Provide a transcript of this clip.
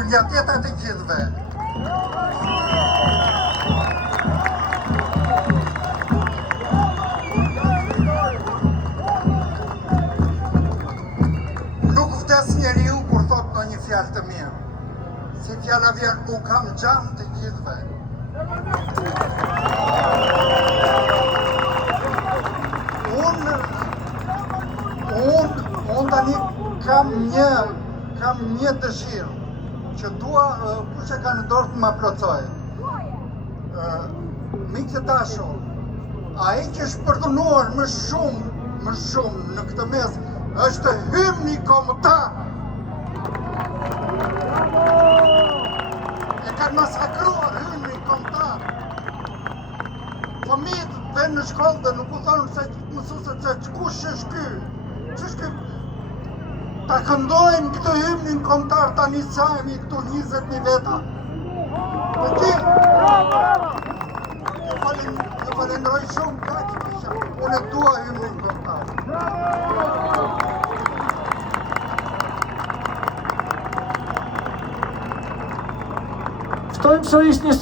mbetur nga jeta e të gjithëve. Nuk vdes njeriu kur thot në një fjalë të mirë. Si fjala vjen, u kam gjam të gjithëve. Unë tani kam një dëshirë që dua kush e ka në dorë të më plotësoj. Miqtë dashur, ai që është përdhunuar më shumë në këtë mes është hymni kombëtar. E kanë masakruar hymnin kombëtar. Fëmijët vënë në shkollë dhe nuk u thonë se mësuesit se kush është ky? Ç'është ky? Ta këndojmë këtë hymnin kombëtar tani sajemi këtu 20.000 veta. Të gjithë. Ju falenderoj shumë kaq kisha. Unë dua hymnin kombëtar. Ftojmë sërish një